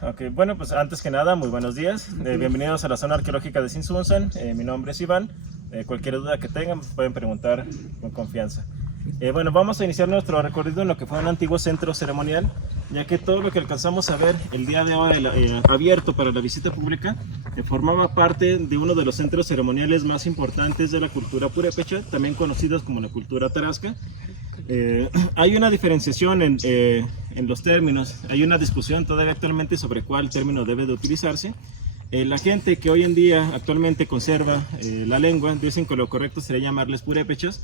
Ok, bueno, pues antes que nada, muy buenos días. Bienvenidos a la zona arqueológica de Sinsunzan. Mi nombre es Iván. Cualquier duda que tengan pueden preguntar con confianza. Bueno, vamos a iniciar nuestro recorrido en lo que fue un antiguo centro ceremonial, ya que todo lo que alcanzamos a ver el día de hoy abierto para la visita pública formaba parte de uno de los centros ceremoniales más importantes de la cultura purépecha, también conocidos como la cultura tarasca. Hay una diferenciación en los términos, hay una discusión todavía actualmente sobre cuál término debe de utilizarse. La gente que hoy en día actualmente conserva la lengua dicen que lo correcto sería llamarles purépechas,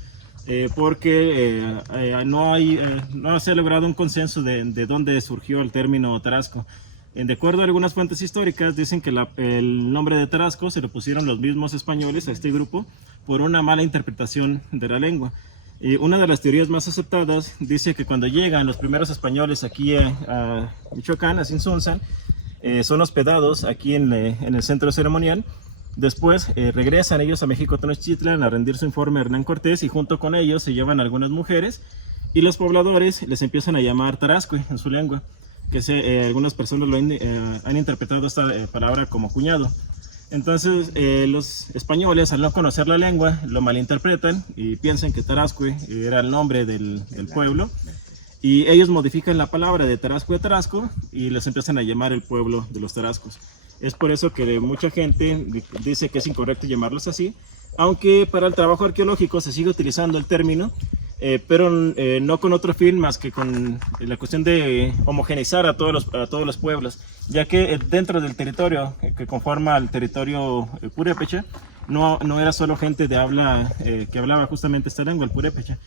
porque no se ha logrado un consenso de dónde surgió el término tarasco. De acuerdo a algunas fuentes históricas, dicen que el nombre de tarasco se lo pusieron los mismos españoles a este grupo por una mala interpretación de la lengua. Una de las teorías más aceptadas dice que cuando llegan los primeros españoles aquí a Michoacán, a Sinsunzan, son hospedados aquí en el centro ceremonial. Después regresan ellos a México Tenochtitlan a rendir su informe a Hernán Cortés, y junto con ellos se llevan algunas mujeres y los pobladores les empiezan a llamar tarasque en su lengua, que algunas personas han interpretado esta palabra como cuñado. Entonces los españoles, al no conocer la lengua, lo malinterpretan y piensan que Tarasque era el nombre del pueblo, y ellos modifican la palabra de Tarasque a Tarasco y les empiezan a llamar el pueblo de los tarascos. Es por eso que mucha gente dice que es incorrecto llamarlos así, aunque para el trabajo arqueológico se sigue utilizando el término, pero no con otro fin más que con la cuestión de homogeneizar a todos los pueblos, ya que dentro del territorio que conforma el territorio purépecha no era solo gente de habla que hablaba justamente esta lengua, el purépecha.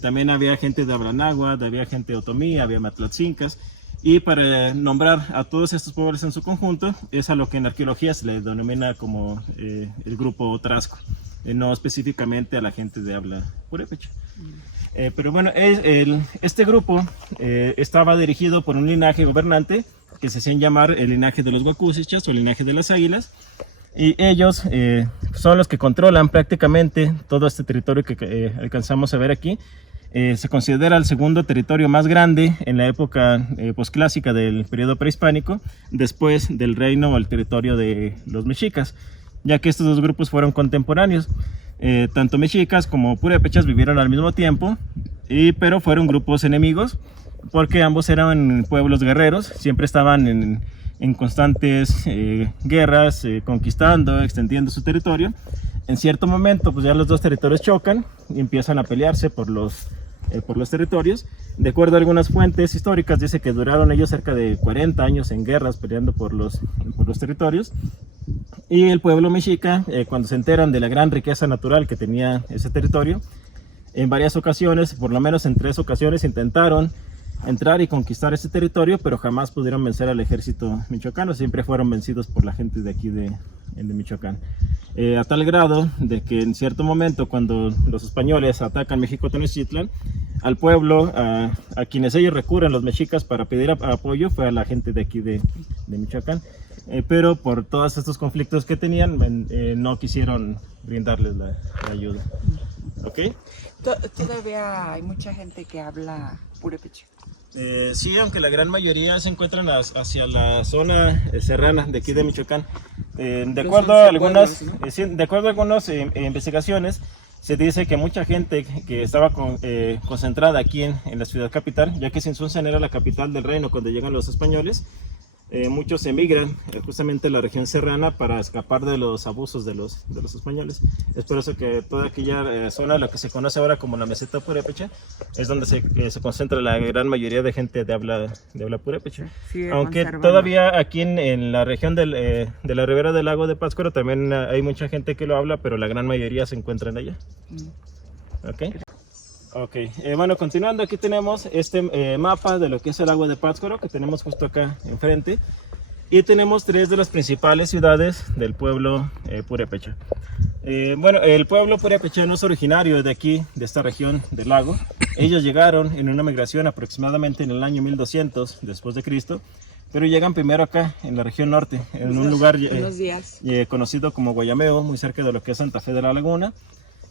También había gente de habla náhuatl, había gente otomí, había matlatzincas, y para nombrar a todos estos pueblos en su conjunto es a lo que en arqueología se le denomina como el grupo tarasco, no específicamente a la gente de habla purépecha. Pero bueno, este grupo estaba dirigido por un linaje gobernante que se hacían llamar el linaje de los Guacusichas o el linaje de las águilas, y ellos son los que controlan prácticamente todo este territorio que alcanzamos a ver aquí. Se considera el segundo territorio más grande en la época posclásica del periodo prehispánico, después del reino o el territorio de los mexicas, ya que estos dos grupos fueron contemporáneos. Tanto mexicas como purépechas vivieron al mismo tiempo, pero fueron grupos enemigos, porque ambos eran pueblos guerreros, siempre estaban en constantes guerras, conquistando, extendiendo su territorio. En cierto momento, pues ya los dos territorios chocan y empiezan a pelearse por los territorios. De acuerdo a algunas fuentes históricas, dice que duraron ellos cerca de 40 años en guerras peleando por los territorios. Y el pueblo mexica, cuando se enteran de la gran riqueza natural que tenía ese territorio, en varias ocasiones, por lo menos en 3 ocasiones, intentaron entrar y conquistar ese territorio, pero jamás pudieron vencer al ejército michoacano. Siempre fueron vencidos por la gente de aquí de Michoacán. A tal grado de que en cierto momento, cuando los españoles atacan México Tenochtitlan, al pueblo a quienes ellos recurren, los mexicas, para pedir apoyo, fue a la gente de aquí de Michoacán. Pero por todos estos conflictos que tenían, no quisieron brindarles la ayuda. ¿Ok? Todavía hay mucha gente que habla purépecha. Sí, aunque la gran mayoría se encuentran hacia la zona serrana de aquí de Michoacán. De acuerdo a algunas investigaciones, se dice que mucha gente que estaba concentrada aquí en la ciudad capital, ya que Sinsunzan era la capital del reino cuando llegan los españoles, muchos emigran justamente a la región serrana para escapar de los abusos de los españoles. Es por eso que toda aquella zona, lo que se conoce ahora como la meseta purépecha, es donde se concentra la gran mayoría de gente de habla purépecha. Sí, aunque todavía aquí en la región de la ribera del lago de Pátzcuaro también hay mucha gente que lo habla, pero la gran mayoría se encuentra en allá. Ok, bueno, continuando, aquí tenemos este mapa de lo que es el lago de Pátzcuaro, que tenemos justo acá enfrente, y tenemos 3 de las principales ciudades del pueblo purépecha. Bueno, el pueblo purépecha no es originario de aquí, de esta región del lago. Ellos llegaron en una migración aproximadamente en el año 1200 después de Cristo, pero llegan primero acá, en la región norte, en un lugar conocido como Guayameo, muy cerca de lo que es Santa Fe de la Laguna.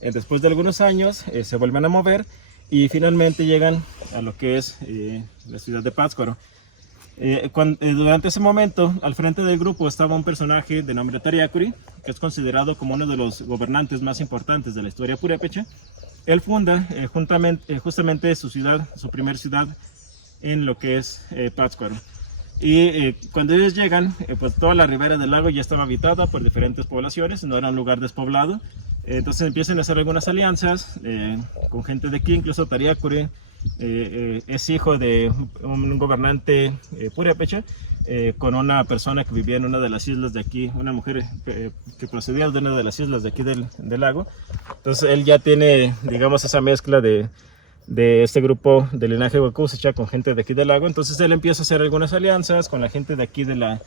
Después de algunos años se vuelven a mover y finalmente llegan a lo que es la ciudad de Pátzcuaro. Durante ese momento, al frente del grupo estaba un personaje de nombre Tariacuri, que es considerado como uno de los gobernantes más importantes de la historia purépecha. Él funda justamente su primer ciudad en lo que es Pátzcuaro. Y cuando ellos llegan, pues toda la ribera del lago ya estaba habitada por diferentes poblaciones, no era un lugar despoblado. Entonces empiezan a hacer algunas alianzas con gente de aquí, incluso Tariacuri es hijo de un gobernante purépecha, con una persona que vivía en una de las islas de aquí, una mujer que procedía de una de las islas de aquí del lago. Entonces él ya tiene, digamos, esa mezcla de este grupo de linaje huacusecha con gente de aquí del lago. Entonces él empieza a hacer algunas alianzas con la gente de aquí de la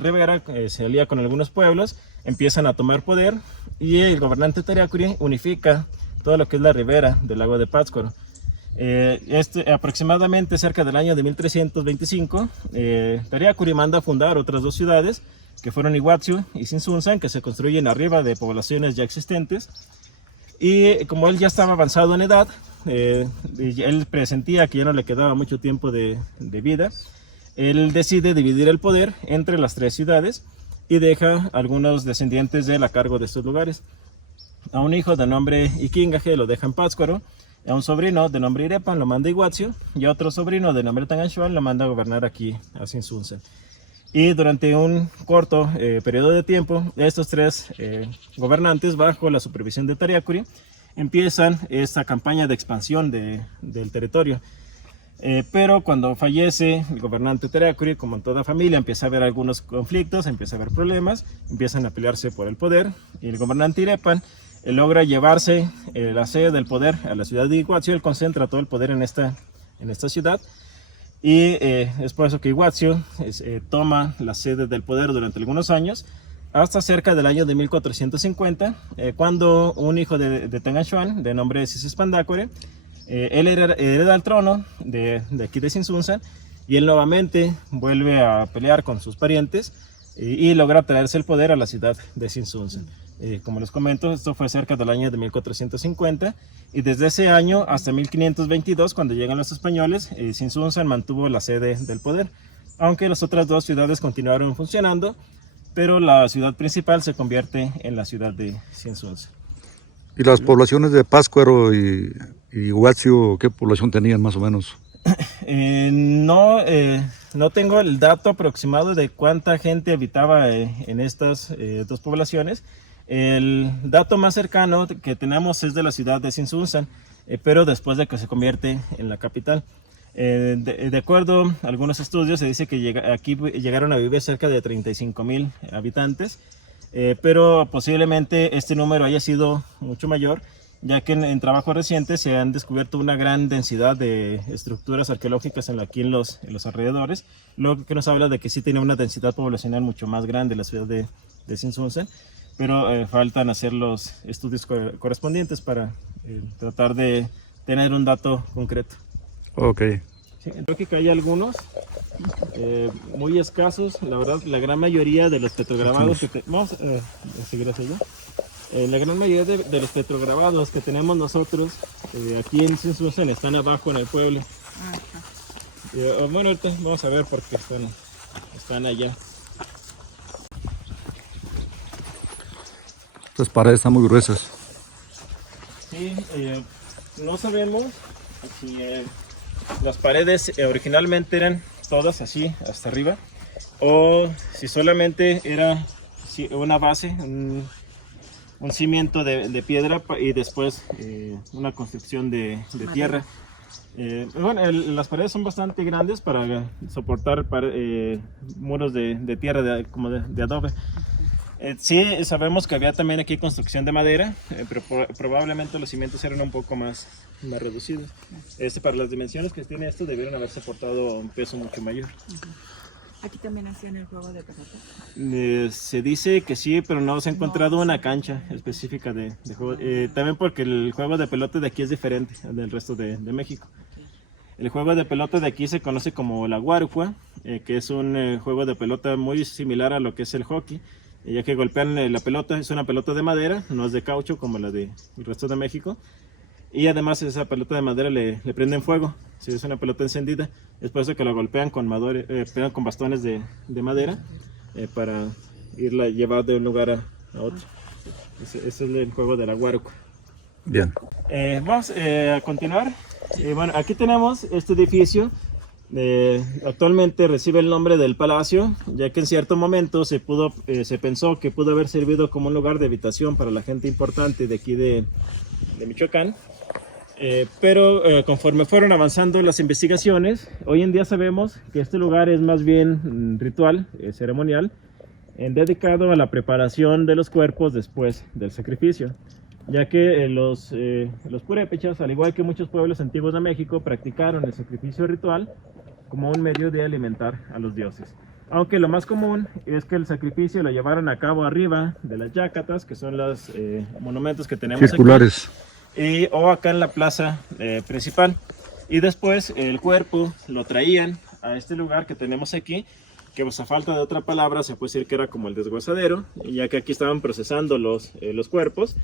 ribera, se alía con algunos pueblos, empiezan a tomar poder y el gobernante Tariacuri unifica todo lo que es la ribera del lago de Pátzcuaro. Aproximadamente cerca del año de 1325, Tariacuri manda a fundar otras dos ciudades que fueron Iguazio y Sinsunzan, que se construyen arriba de poblaciones ya existentes. Y como él ya estaba avanzado en edad, él presentía que ya no le quedaba mucho tiempo de vida, él decide dividir el poder entre las tres ciudades y deja a algunos descendientes de él a cargo de estos lugares. A un hijo de nombre Iquingaje lo deja en Pátzcuaro, a un sobrino de nombre Irepan lo manda a Iguazio y a otro sobrino de nombre Tanganshuan lo manda a gobernar aquí a Sinsunzan. Y durante un corto periodo de tiempo, estos tres gobernantes, bajo la supervisión de Tariacuri, empiezan esta campaña de expansión del territorio. Pero cuando fallece el gobernante Tariacuri, como en toda familia, empieza a haber algunos conflictos, empieza a haber problemas, empiezan a pelearse por el poder, y el gobernante Irepan logra llevarse la sede del poder a la ciudad de Iguazio. Él concentra todo el poder en esta ciudad, y es por eso que Iguazio toma la sede del poder durante algunos años, hasta cerca del año de 1450, cuando un hijo de Tanganshuan, de nombre Sisispandácore, él hereda el trono de aquí de Sinsunzan, y él nuevamente vuelve a pelear con sus parientes y logra traerse el poder a la ciudad de Sinsunzan. Como les comento, esto fue cerca del año de 1450, y desde ese año hasta 1522, cuando llegan los españoles, Sinsunzan mantuvo la sede del poder, aunque las otras dos ciudades continuaron funcionando, pero la ciudad principal se convierte en la ciudad de Sinsunzan. ¿Y las poblaciones de Pátzcuaro y Iguazio, qué población tenían más o menos? No tengo el dato aproximado de cuánta gente habitaba en estas dos poblaciones. El dato más cercano que tenemos es de la ciudad de Sinsunzan, pero después de que se convierte en la capital. De acuerdo a algunos estudios, se dice que aquí llegaron a vivir cerca de 35,000 habitantes, pero posiblemente este número haya sido mucho mayor, ya que en trabajos recientes se han descubierto una gran densidad de estructuras arqueológicas aquí en los alrededores, lo que nos habla de que sí tiene una densidad poblacional mucho más grande la ciudad de Sinsunzan, pero faltan hacer los estudios correspondientes para tratar de tener un dato concreto. Ok. Sí, creo que hay algunos muy escasos, la verdad. La gran mayoría de los petrograbados vamos a seguir hacia allá. La gran mayoría de los petrograbados que tenemos nosotros aquí en Sinsunzan están abajo en el pueblo. Bueno, ahorita vamos a ver por qué están allá. Estas paredes están muy gruesas. Sí, no sabemos si las paredes originalmente eran todas así hasta arriba, o si solamente era una base, un cimiento de piedra y después una construcción de tierra. Bueno, las paredes son bastante grandes para soportar muros de tierra como de adobe. Sí, sabemos que había también aquí construcción de madera, pero probablemente los cimientos eran un poco más reducidos. Para las dimensiones que tiene esto, debieron haber soportado un peso mucho mayor. ¿Aquí también hacían el juego de pelota? Se dice que sí, pero no se ha encontrado una cancha específica de juego. También porque el juego de pelota de aquí es diferente del resto de México. El juego de pelota de aquí se conoce como la guarufua, que es un juego de pelota muy similar a lo que es el hockey, ya que golpean la pelota. Es una pelota de madera, no es de caucho como la del resto de México, y además esa pelota de madera le prenden fuego. Si es una pelota encendida, es por eso que la golpean con, pegan con bastones de madera para irla llevar de un lugar a otro. Ese es el juego de la guaruco. Bien. Vamos a continuar. Bueno, aquí tenemos este edificio. Actualmente recibe el nombre del palacio, ya que en cierto momento se pensó que pudo haber servido como un lugar de habitación para la gente importante de aquí de Michoacán. Pero conforme fueron avanzando las investigaciones, hoy en día sabemos que este lugar es más bien ritual, ceremonial, dedicado a la preparación de los cuerpos después del sacrificio, ya que los purépechas, al igual que muchos pueblos antiguos de México, practicaron el sacrificio ritual como un medio de alimentar a los dioses. Aunque lo más común es que el sacrificio lo llevaron a cabo arriba de las yácatas, que son los monumentos que tenemos circulares aquí, o acá en la plaza principal. Y después el cuerpo lo traían a este lugar que tenemos aquí, que pues, a falta de otra palabra se puede decir que era como el deshuesadero, ya que aquí estaban procesando los cuerpos.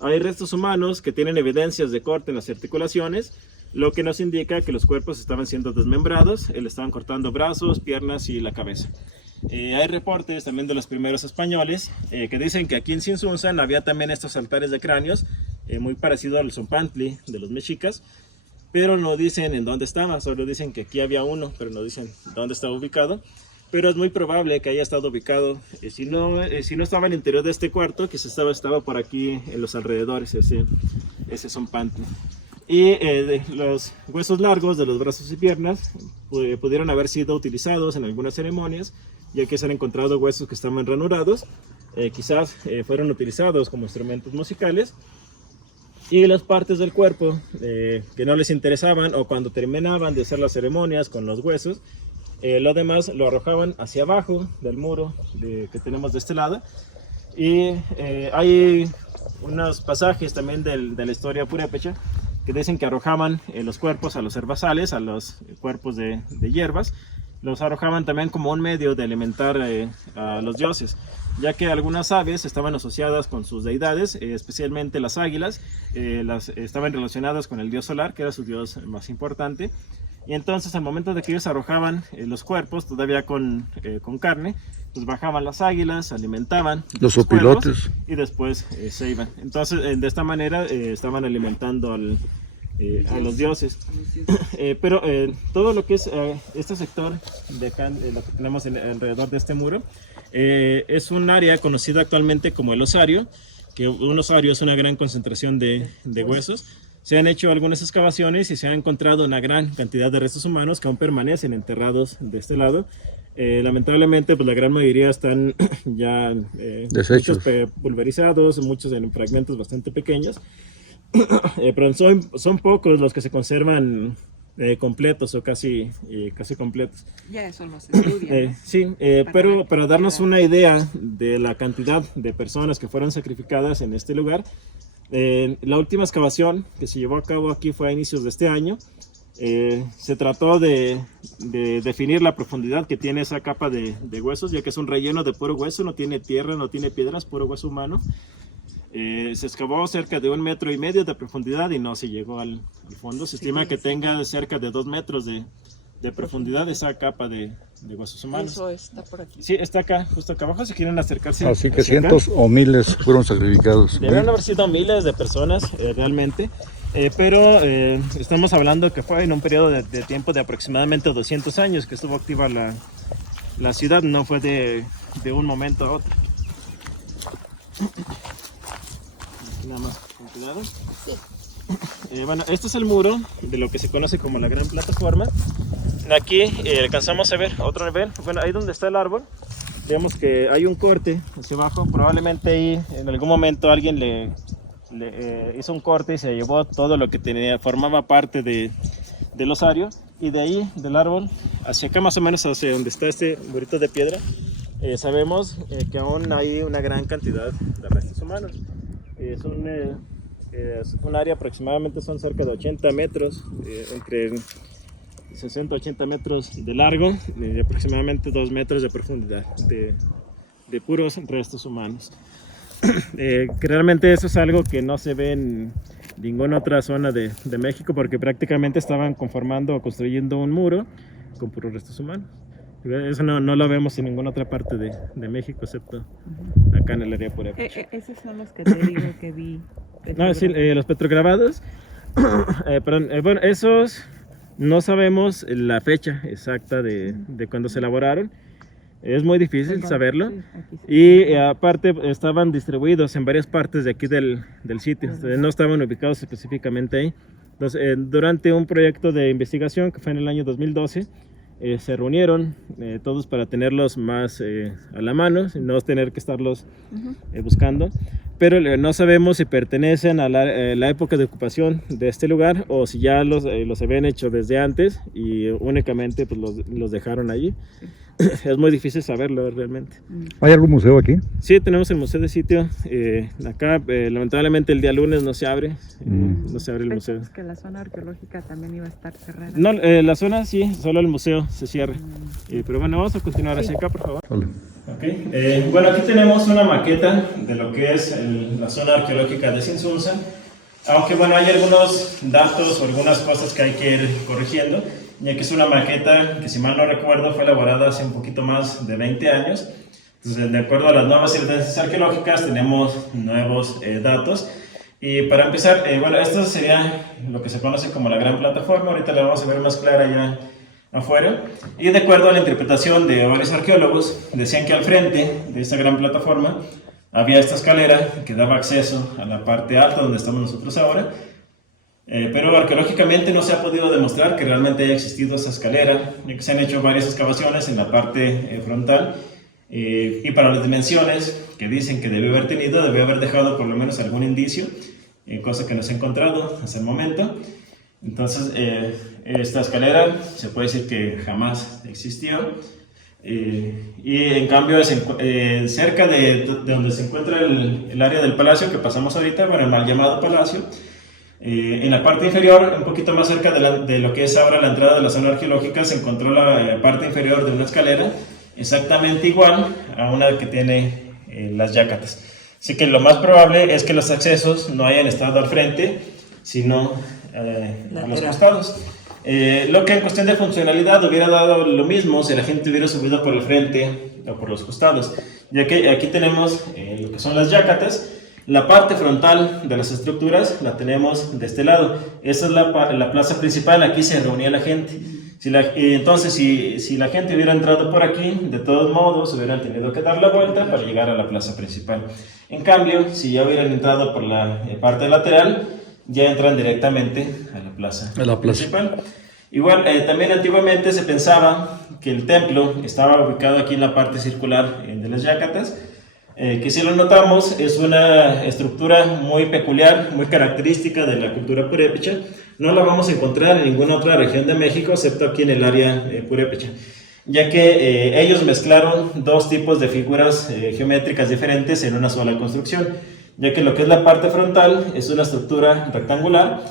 Hay restos humanos que tienen evidencias de corte en las articulaciones, lo que nos indica que los cuerpos estaban siendo desmembrados, le estaban cortando brazos, piernas y la cabeza. Hay reportes también de los primeros españoles que dicen que aquí en Tzintzuntzan había también estos altares de cráneos, muy parecido al Zompantli de los mexicas, pero no dicen en dónde estaba, solo dicen que aquí había uno, pero no dicen dónde estaba ubicado. Pero es muy probable que haya estado ubicado, si no estaba en el interior de este cuarto, que estaba por aquí en los alrededores, ese Zompantli. Y los huesos largos de los brazos y piernas pudieron haber sido utilizados en algunas ceremonias, ya que se han encontrado huesos que estaban ranurados, quizás fueron utilizados como instrumentos musicales. Y las partes del cuerpo que no les interesaban, o cuando terminaban de hacer las ceremonias con los huesos, lo demás lo arrojaban hacia abajo del muro que tenemos de este lado. Y hay unos pasajes también de la historia purépecha que dicen que arrojaban los cuerpos a los herbazales, a los cuerpos de hierbas. Los arrojaban también como un medio de alimentar a los dioses, ya que algunas aves estaban asociadas con sus deidades, especialmente las águilas, estaban relacionadas con el dios solar, que era su dios más importante. Y entonces al momento de que ellos arrojaban los cuerpos, todavía con carne, pues bajaban las águilas, alimentaban los opilotes y después se iban. Entonces de esta manera estaban alimentando a los dioses. Pero todo lo que es este sector de acá, lo que tenemos alrededor de este muro, es un área conocida actualmente como el osario, que un osario es una gran concentración de huesos. Se han hecho algunas excavaciones y se ha encontrado una gran cantidad de restos humanos que aún permanecen enterrados de este lado. Lamentablemente, pues la gran mayoría están ya deshechos, muchos pulverizados, muchos en fragmentos bastante pequeños. Pero son pocos los que se conservan completos o casi completos. Ya eso los estudian. Sí, pero para darnos una idea de la cantidad de personas que fueron sacrificadas en este lugar, la última excavación que se llevó a cabo aquí fue a inicios de este año. Se trató de definir la profundidad que tiene esa capa de huesos, ya que es un relleno de puro hueso, no tiene tierra, no tiene piedras, puro hueso humano. Se excavó cerca de 1,5 metros de profundidad y no se llegó al fondo. Se estima que tenga cerca de 2 metros de profundidad esa capa de huesos humanos. Eso está por aquí. Sí, está acá, justo acá abajo, si quieren acercarse. Así que cientos o miles fueron sacrificados. Deben haber sido miles de personas realmente, pero estamos hablando que fue en un periodo de tiempo de aproximadamente 200 años que estuvo activa la ciudad, no fue de un momento a otro. Nada más, con cuidado. Bueno, este es el muro de lo que se conoce como la gran plataforma. Aquí alcanzamos a ver otro nivel. Bueno, ahí donde está el árbol, vemos que hay un corte hacia abajo. Probablemente ahí en algún momento alguien le hizo un corte y se llevó todo lo que formaba parte del osario. Y de ahí, del árbol, hacia acá más o menos, hacia donde está este murito de piedra, sabemos que aún hay una gran cantidad de restos humanos. Es un área aproximadamente, son cerca de 80 metros, entre 60 y 80 metros de largo y aproximadamente 2 metros de profundidad de puros restos humanos. que realmente eso es algo que no se ve en ninguna otra zona de México, porque prácticamente estaban conformando o construyendo un muro con puros restos humanos. Eso no lo vemos en ninguna otra parte de México, excepto acá en el área purépecha. Esos son los que te digo que vi. No, sí, los petrograbados, perdón, bueno, esos no sabemos la fecha exacta de cuando se elaboraron. Es muy difícil saberlo. Y aparte estaban distribuidos en varias partes de aquí del sitio. No estaban ubicados específicamente ahí. Entonces, durante un proyecto de investigación que fue en el año 2012, se reunieron todos para tenerlos más a la mano, y no tener que estarlos buscando. Pero no sabemos si pertenecen a la época de ocupación de este lugar o si ya los habían hecho desde antes y únicamente pues, los dejaron allí. Es muy difícil saberlo realmente. ¿Hay algún museo aquí? Sí, tenemos el museo de sitio. Acá, lamentablemente, el día lunes no se abre. No se abre el museo. Pensamos que la zona arqueológica también iba a estar cerrada. No, la zona sí, solo el museo se cierra. Pero bueno, vamos a continuar hacia acá, por favor. Vale. Okay. Bueno, aquí tenemos una maqueta de lo que es la zona arqueológica de Sinsunza. Aunque bueno, hay algunos datos o algunas cosas que hay que ir corrigiendo, ya que es una maqueta que, si mal no recuerdo, fue elaborada hace un poquito más de 20 años. Entonces, de acuerdo a las nuevas evidencias arqueológicas, tenemos nuevos datos. Y para empezar, bueno, esto sería lo que se conoce como la gran plataforma. Ahorita la vamos a ver más clara ya afuera. Y de acuerdo a la interpretación de varios arqueólogos, decían que al frente de esta gran plataforma había esta escalera que daba acceso a la parte alta donde estamos nosotros ahora. Pero arqueológicamente no se ha podido demostrar que realmente haya existido esa escalera, ya que se han hecho varias excavaciones en la parte frontal y para las dimensiones que dicen que debió haber tenido, debió haber dejado por lo menos algún indicio, cosa que no se ha encontrado hasta el momento. Entonces esta escalera se puede decir que jamás existió. Y en cambio cerca de donde se encuentra el área del palacio que pasamos ahorita, bueno, el mal llamado palacio, en la parte inferior, un poquito más cerca de lo que es ahora la entrada de la zona arqueológica, se encontró la parte inferior de una escalera exactamente igual a una que tiene las yácatas. Así que lo más probable es que los accesos no hayan estado al frente, sino a los costados. Lo que en cuestión de funcionalidad hubiera dado lo mismo si la gente hubiera subido por el frente o por los costados, ya que aquí tenemos lo que son las yácatas. La parte frontal de las estructuras la tenemos de este lado. Esa es la plaza principal, aquí se reunía la gente. Entonces, si la gente hubiera entrado por aquí, de todos modos hubieran tenido que dar la vuelta para llegar a la plaza principal. En cambio, si ya hubieran entrado por la parte lateral, ya entran directamente a la plaza principal. Igual, también antiguamente se pensaba que el templo estaba ubicado aquí en la parte circular de las yácatas, que si lo notamos es una estructura muy peculiar, muy característica de la cultura purépecha. No la vamos a encontrar en ninguna otra región de México, excepto aquí en el área purépecha, ya que ellos mezclaron dos tipos de figuras geométricas diferentes en una sola construcción, ya que lo que es la parte frontal es una estructura rectangular,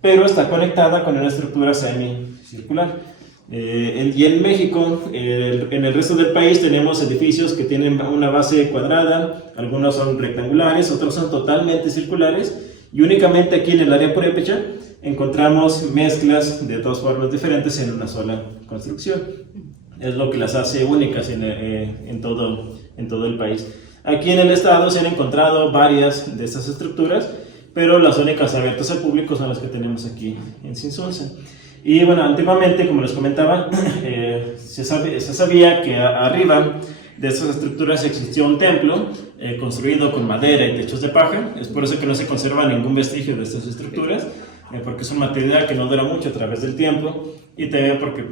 pero está conectada con una estructura semicircular. Y en México, en el resto del país, tenemos edificios que tienen una base cuadrada, algunos son rectangulares, otros son totalmente circulares, y únicamente aquí en el área purépecha encontramos mezclas de dos formas diferentes en una sola construcción. Es lo que las hace únicas en todo el país. Aquí en el estado se han encontrado varias de estas estructuras, pero las únicas abiertas al público son las que tenemos aquí en Sinsunza. Y bueno, antiguamente, como les comentaba, se sabía que arriba de estas estructuras existió un templo construido con madera y techos de paja. Es por eso que no se conserva ningún vestigio de estas estructuras, porque es un material que no dura mucho a través del tiempo, y también porque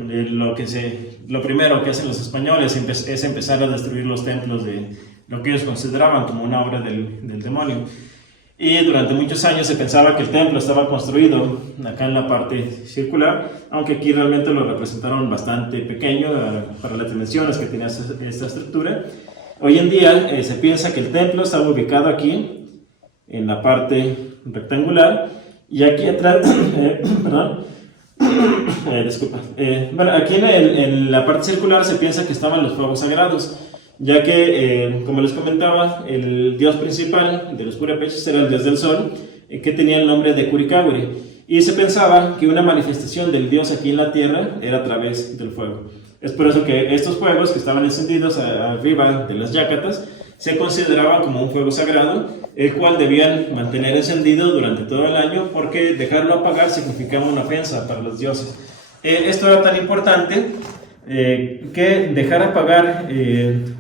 lo primero que hacen los españoles es empezar a destruir los templos de lo que ellos consideraban como una obra del demonio. Y durante muchos años se pensaba que el templo estaba construido acá en la parte circular, aunque aquí realmente lo representaron bastante pequeño para las dimensiones que tenía esta estructura. Hoy en día se piensa que el templo estaba ubicado aquí, en la parte rectangular, y aquí atrás, bueno, aquí en la parte circular se piensa que estaban los fuegos sagrados, ya que, como les comentaba, el dios principal de los purépechas era el dios del sol, que tenía el nombre de Curicauri, y se pensaba que una manifestación del dios aquí en la tierra era a través del fuego. Es por eso que estos fuegos que estaban encendidos arriba de las yácatas se consideraba como un fuego sagrado, el cual debían mantener encendido durante todo el año, porque dejarlo apagar significaba una ofensa para los dioses. Esto era tan importante que dejar apagar, el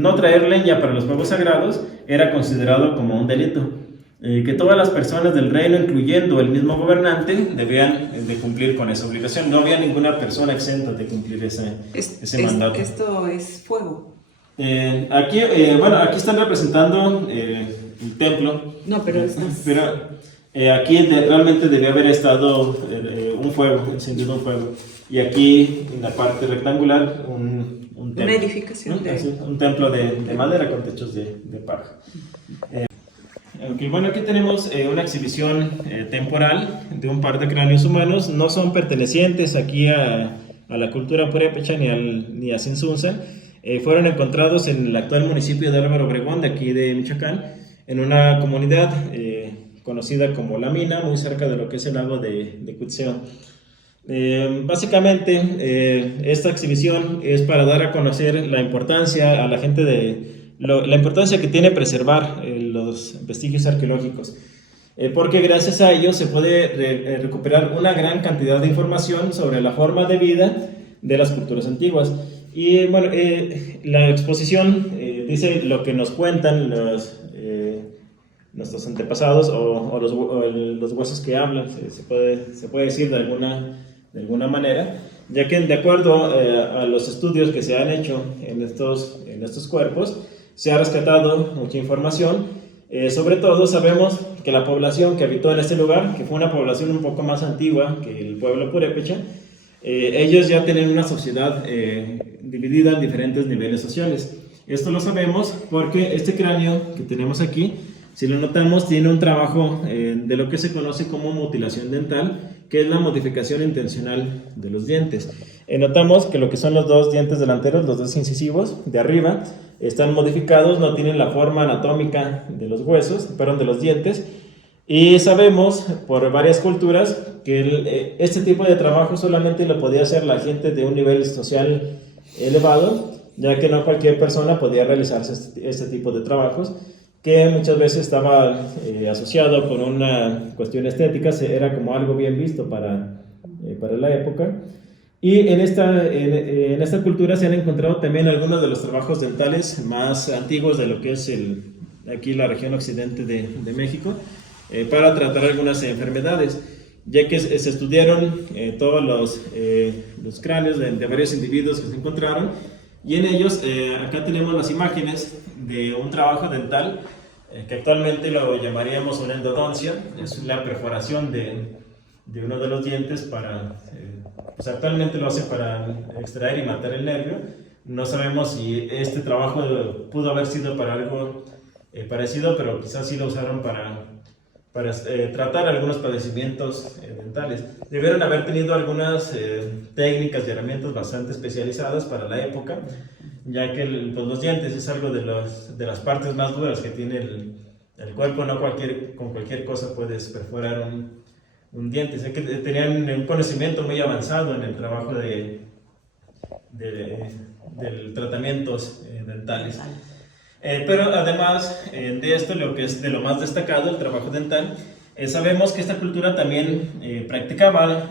no traer leña para los fuegos sagrados era considerado como un delito. Que todas las personas del reino, incluyendo el mismo gobernante, debían de cumplir con esa obligación. No había ninguna persona exenta de cumplir ese mandato. Esto es fuego. Aquí están representando el templo. No, pero aquí realmente debía haber estado un fuego, encendido un fuego. Y aquí, en la parte rectangular, un templo. Una edificación un templo de madera con techos de paja. Bueno, aquí tenemos una exhibición temporal de un par de cráneos humanos. No son pertenecientes aquí a la cultura purépecha ni a Zinzunzan. Fueron encontrados en el actual municipio de Álvaro Obregón, de aquí de Michoacán, en una comunidad conocida como La Mina, muy cerca de lo que es el lago de Cuitzeo. Básicamente, esta exhibición es para dar a conocer la importancia a la gente la importancia que tiene preservar los vestigios arqueológicos, porque gracias a ellos se puede recuperar una gran cantidad de información sobre la forma de vida de las culturas antiguas. Y bueno, la exposición dice lo que nos cuentan nuestros antepasados o los huesos que hablan, se puede decir de alguna manera, ya que de acuerdo a los estudios que se han hecho en estos cuerpos, se ha rescatado mucha información. Sobre todo sabemos que la población que habitó en este lugar, que fue una población un poco más antigua que el pueblo purépecha, ellos ya tienen una sociedad dividida en diferentes niveles sociales. Esto lo sabemos porque este cráneo que tenemos aquí, si lo notamos, tiene un trabajo de lo que se conoce como mutilación dental, que es la modificación intencional de los dientes. Notamos que lo que son los dos dientes delanteros, los dos incisivos de arriba, están modificados, no tienen la forma anatómica de los huesos, perdón, de los dientes, y sabemos por varias culturas que este tipo de trabajo solamente lo podía hacer la gente de un nivel social elevado, ya que no cualquier persona podía realizarse este tipo de trabajos, que muchas veces estaba asociado con una cuestión estética, era como algo bien visto para la época. Y en esta cultura se han encontrado también algunos de los trabajos dentales más antiguos de lo que es aquí la región occidente de México, para tratar algunas enfermedades, ya que se estudiaron todos los cráneos de varios individuos que se encontraron, y en ellos acá tenemos las imágenes de un trabajo dental que actualmente lo llamaríamos una endodoncia. Es la perforación de uno de los dientes pues actualmente lo hace para extraer y matar el nervio. No sabemos si este trabajo pudo haber sido para algo parecido, pero quizás sí lo usaron para tratar algunos padecimientos dentales. Debieron haber tenido algunas técnicas y herramientas bastante especializadas para la época, ya que pues los dientes es algo de las partes más duras que tiene el cuerpo. No con cualquier cosa puedes perforar un diente. Sé que tenían un conocimiento muy avanzado en el trabajo de tratamientos dentales. Pero además de esto, lo que es de lo más destacado, el trabajo dental, sabemos que esta cultura también practicaba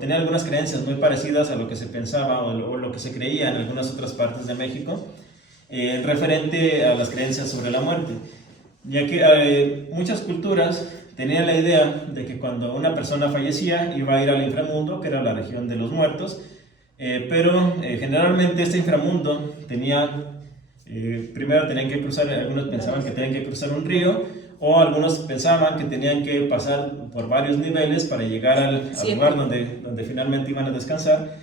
tenía algunas creencias muy parecidas a lo que se pensaba o lo que se creía en algunas otras partes de México, referente a las creencias sobre la muerte, ya que muchas culturas tenían la idea de que cuando una persona fallecía iba a ir al inframundo, que era la región de los muertos, pero generalmente este inframundo primero tenían que cruzar, algunos pensaban que tenían que cruzar un río, o algunos pensaban que tenían que pasar por varios niveles para llegar al lugar donde finalmente iban a descansar.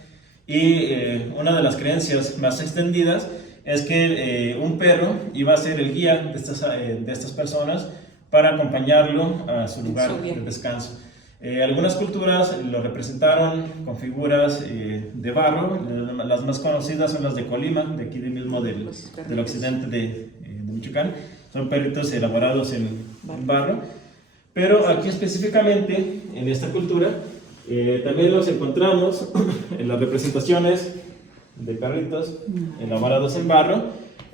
Y una de las creencias más extendidas es que un perro iba a ser el guía de estas personas para acompañarlo a su lugar de descanso. Algunas culturas lo representaron con figuras de barro. Las más conocidas son las de Colima, de aquí mismo del occidente de Michoacán. Son perritos elaborados en barro. Pero aquí específicamente, en esta cultura, también los encontramos en las representaciones de perritos elaborados en barro.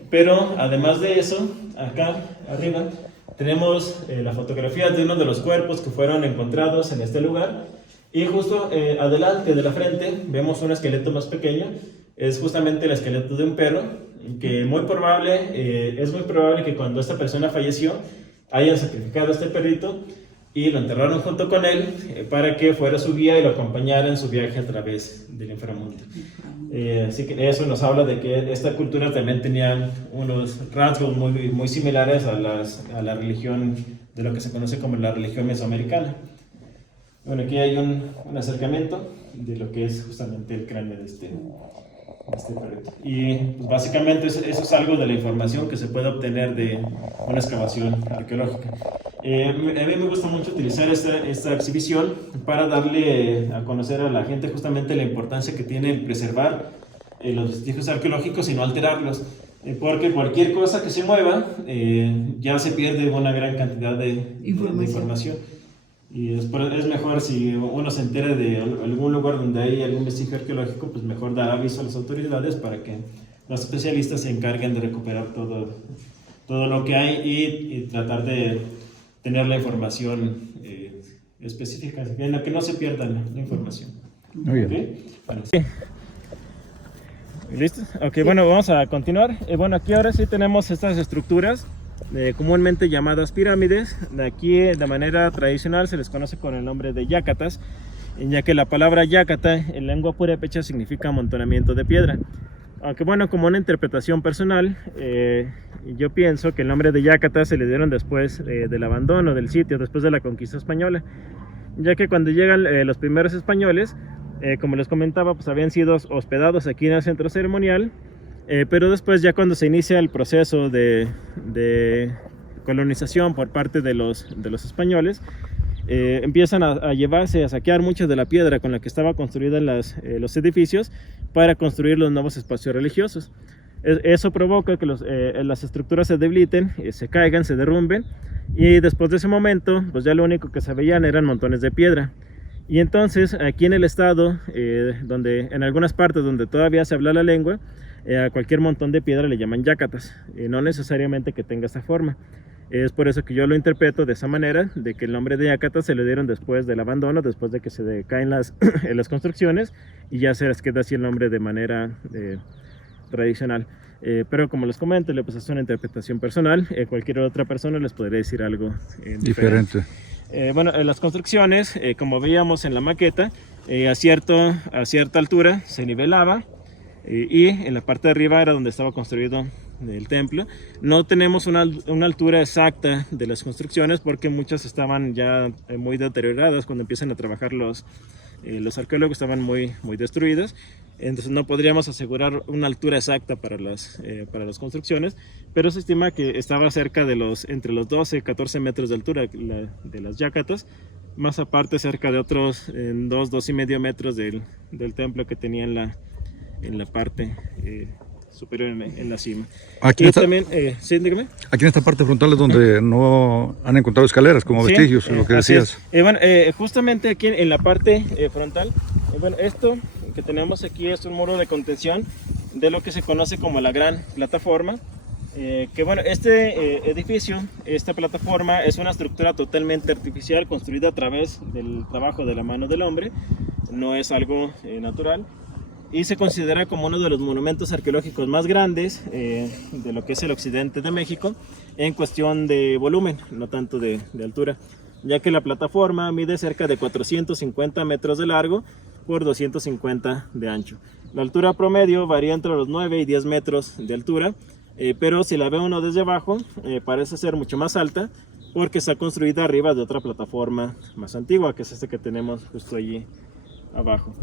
Pero además de eso, acá arriba tenemos la fotografía de uno de los cuerpos que fueron encontrados en este lugar. Y justo adelante de la frente vemos un esqueleto más pequeño. Es justamente el esqueleto de un perro, que es muy probable que cuando esta persona falleció hayan sacrificado a este perrito y lo enterraron junto con él para que fuera su guía y lo acompañara en su viaje a través del inframundo. Así que eso nos habla de que esta cultura también tenía unos rasgos muy similares a la religión, de lo que se conoce como la religión mesoamericana. Bueno, aquí hay un acercamiento de lo que es justamente el cráneo de este perrito. Y pues, básicamente eso es algo de la información que se puede obtener de una excavación arqueológica. A mí me gusta mucho utilizar esta exhibición para darle a conocer a la gente justamente la importancia que tiene el preservar los vestigios arqueológicos y no alterarlos, porque cualquier cosa que se mueva ya se pierde una gran cantidad de información. Y es mejor, si uno se entera de algún lugar donde hay algún vestigio arqueológico, pues mejor dar aviso a las autoridades para que los especialistas se encarguen de recuperar todo lo que hay y tratar de tener la información específica, en la que no se pierda la información. Muy bien. ¿Okay? Bueno, sí. ¿Listos? Ok, bueno, vamos a continuar. Bueno, aquí ahora sí tenemos estas estructuras comúnmente llamadas pirámides. De aquí, de manera tradicional, se les conoce con el nombre de yácatas, ya que la palabra yácata en lengua purépecha significa amontonamiento de piedra. Aunque bueno, como una interpretación personal, yo pienso que el nombre de yácatas se le dieron después del abandono del sitio, después de la conquista española, ya que cuando llegan los primeros españoles, como les comentaba, pues habían sido hospedados aquí en el centro ceremonial. Pero después, ya cuando se inicia el proceso de colonización por parte de los españoles, empiezan a llevarse, a saquear mucha de la piedra con la que estaba construida los edificios para construir los nuevos espacios religiosos. Eso provoca que las estructuras se debiliten, se caigan, se derrumben, y después de ese momento, pues ya lo único que se veían eran montones de piedra. Y entonces, aquí en el estado, en algunas partes donde todavía se habla la lengua, a cualquier montón de piedra le llaman yácatas, no necesariamente que tenga esta forma. Es por eso que yo lo interpreto de esa manera, de que el nombre de yácatas se le dieron después del abandono, después de que se decaen las construcciones, y ya se les queda así el nombre de manera tradicional. Pero como les comento, pues es una interpretación personal. Cualquier otra persona les podría decir algo diferente. Bueno, las construcciones, como veíamos en la maqueta, a cierta altura se nivelaba, y en la parte de arriba era donde estaba construido el templo. No tenemos una altura exacta de las construcciones, porque muchas estaban ya muy deterioradas cuando empiezan a trabajar los arqueólogos, estaban muy destruidas. Entonces no podríamos asegurar una altura exacta para las construcciones, pero se estima que estaba cerca de entre los 12 y 14 metros de altura de las yácatas, más aparte cerca de otros 2,5 metros del templo que tenía en la parte superior, en la cima. Aquí también, sí, dígame. Aquí en esta parte frontal es donde no han encontrado escaleras como vestigios, lo que decías. Bueno, justamente aquí en la parte frontal, bueno, esto que tenemos aquí es un muro de contención de lo que se conoce como la Gran Plataforma. Que bueno, este edificio, esta plataforma, es una estructura totalmente artificial, construida a través del trabajo de la mano del hombre, no es algo natural, y se considera como uno de los monumentos arqueológicos más grandes de lo que es el occidente de México, en cuestión de volumen, no tanto de altura, ya que la plataforma mide cerca de 450 metros de largo por 250 de ancho. La altura promedio varía entre los 9 y 10 metros de altura, pero si la ve uno desde abajo, parece ser mucho más alta, porque está construida arriba de otra plataforma más antigua, que es esta que tenemos justo allí abajo.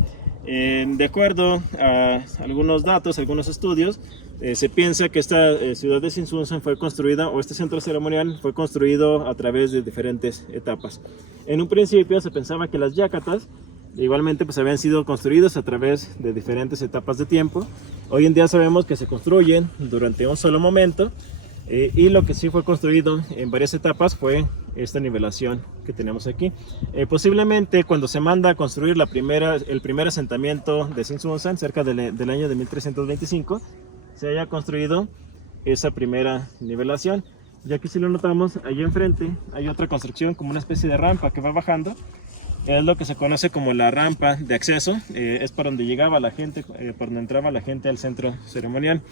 De acuerdo a algunos datos, algunos estudios, se piensa que esta ciudad de Sinsunsan fue construida, o este centro ceremonial fue construido a través de diferentes etapas. En un principio se pensaba que las yácatas igualmente pues habían sido construidos a través de diferentes etapas de tiempo. Hoy en día sabemos que se construyen durante un solo momento, y lo que sí fue construido en varias etapas fue esta nivelación que tenemos aquí. Posiblemente cuando se manda a construir el primer asentamiento de Sinsunsan, cerca del año de 1325, se haya construido esa primera nivelación. Ya que si lo notamos, allí enfrente hay otra construcción como una especie de rampa que va bajando. Es lo que se conoce como la rampa de acceso. Es por donde llegaba la gente, por donde entraba la gente al centro ceremonial.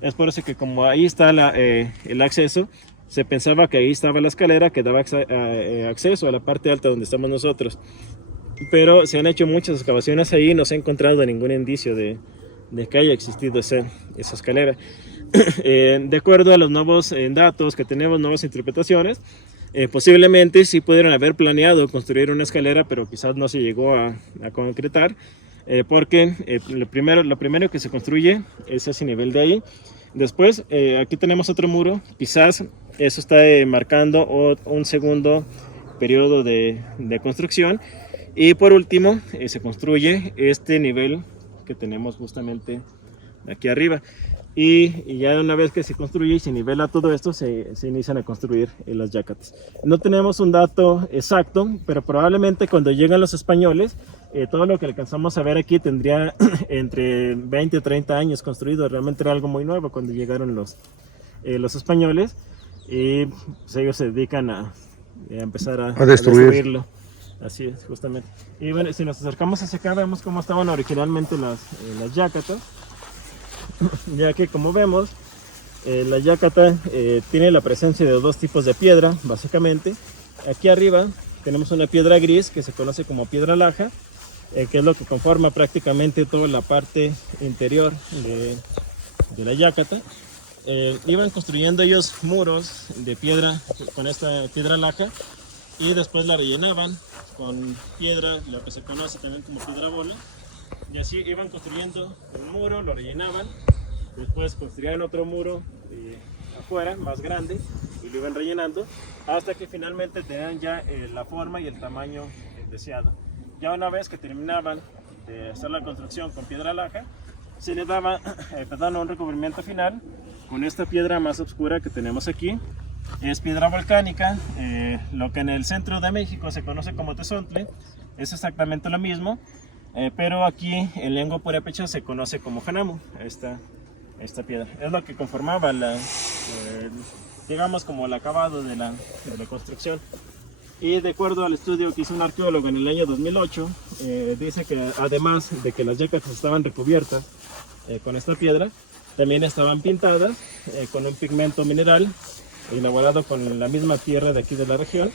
Es por eso que como ahí está el acceso, se pensaba que ahí estaba la escalera que daba acceso a la parte alta donde estamos nosotros. Pero se han hecho muchas excavaciones ahí y no se ha encontrado ningún indicio de que haya existido esa escalera. De acuerdo a los nuevos datos que tenemos, nuevas interpretaciones, posiblemente sí pudieron haber planeado construir una escalera, pero quizás no se llegó a concretar, porque lo primero que se construye es ese nivel de ahí. Después aquí tenemos otro muro, quizás eso está marcando un segundo periodo de construcción, y por último se construye este nivel que tenemos justamente aquí arriba. Y ya una vez que se construye y se nivela todo esto, se inician a construir las yácatas. No tenemos un dato exacto, pero probablemente cuando llegan los españoles, todo lo que alcanzamos a ver aquí tendría entre 20 y 30 años construido. Realmente era algo muy nuevo cuando llegaron los españoles, y pues ellos se dedican a empezar a destruirlo. Así es, justamente. Y bueno, si nos acercamos hacia acá, vemos cómo estaban originalmente las yácatas. Ya que, como vemos, la yácata tiene la presencia de dos tipos de piedra, básicamente. Aquí arriba tenemos una piedra gris que se conoce como piedra laja, que es lo que conforma prácticamente toda la parte interior de la yácata. Iban construyendo ellos muros de piedra con esta piedra laja, y después la rellenaban con piedra, lo que se conoce también como piedra bola. Y así iban construyendo un muro, lo rellenaban, después construían otro muro afuera, más grande, y lo iban rellenando, hasta que finalmente tenían ya la forma y el tamaño deseado. Ya una vez que terminaban de hacer la construcción con piedra laja, se le daba un recubrimiento final con esta piedra más oscura que tenemos aquí. Es piedra volcánica, lo que en el centro de México se conoce como tezontle, es exactamente lo mismo. Pero aquí en lengua purépecha se conoce como janamu, esta piedra. Es lo que conformaba digamos como el acabado de la construcción. Y de acuerdo al estudio que hizo un arqueólogo en el año 2008, dice que además de que las yácatas estaban recubiertas con esta piedra, también estaban pintadas con un pigmento mineral elaborado con la misma tierra de aquí de la región,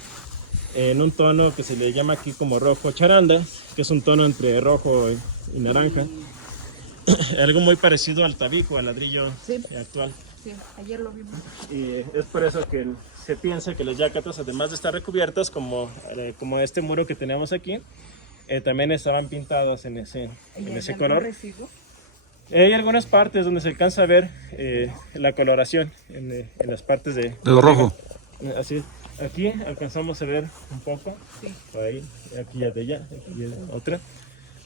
en un tono que se le llama aquí como rojo charanda, que es un tono entre rojo y naranja. Algo muy parecido al tabico, al ladrillo actual. Sí, ayer lo vimos. Y es por eso que se piensa que las yácatas, además de estar recubiertas como este muro que tenemos aquí, también estaban pintadas en ese color. Residuo? Hay algunas partes donde se alcanza a ver la coloración en las partes de lo rojo. Así es. Aquí alcanzamos a ver un poco, Sí. por ahí, aquí ya de allá, aquí ya otra.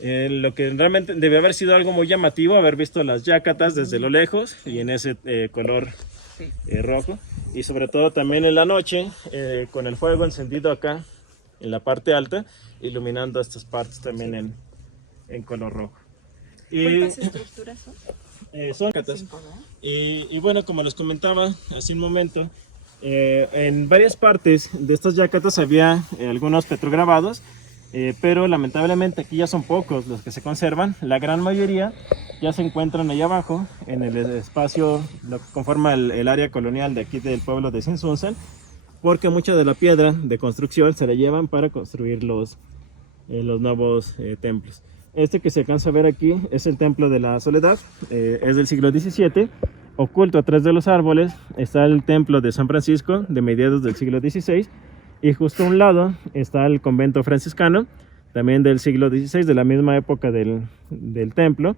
Lo que realmente debe haber sido algo muy llamativo, haber visto las yácatas desde lo lejos y en ese color rojo. Y sobre todo también en la noche, con el fuego encendido acá en la parte alta, iluminando estas partes también en color rojo. ¿Cuántas estructuras son? Son yácatas. 5, ¿no? Y bueno, como les comentaba hace un momento, en varias partes de estas yácatas había algunos petrograbados, pero lamentablemente aquí ya son pocos los que se conservan. La gran mayoría ya se encuentran allá abajo en el espacio lo que conforma el área colonial de aquí del pueblo de Sinsunsan, porque mucha de la piedra de construcción se la llevan para construir los nuevos templos. Este que se alcanza a ver aquí es el Templo de la Soledad, es del siglo XVII. Oculto atrás de los árboles está el Templo de San Francisco de mediados del siglo XVI, y justo a un lado está el convento franciscano, también del siglo XVI, de la misma época del templo.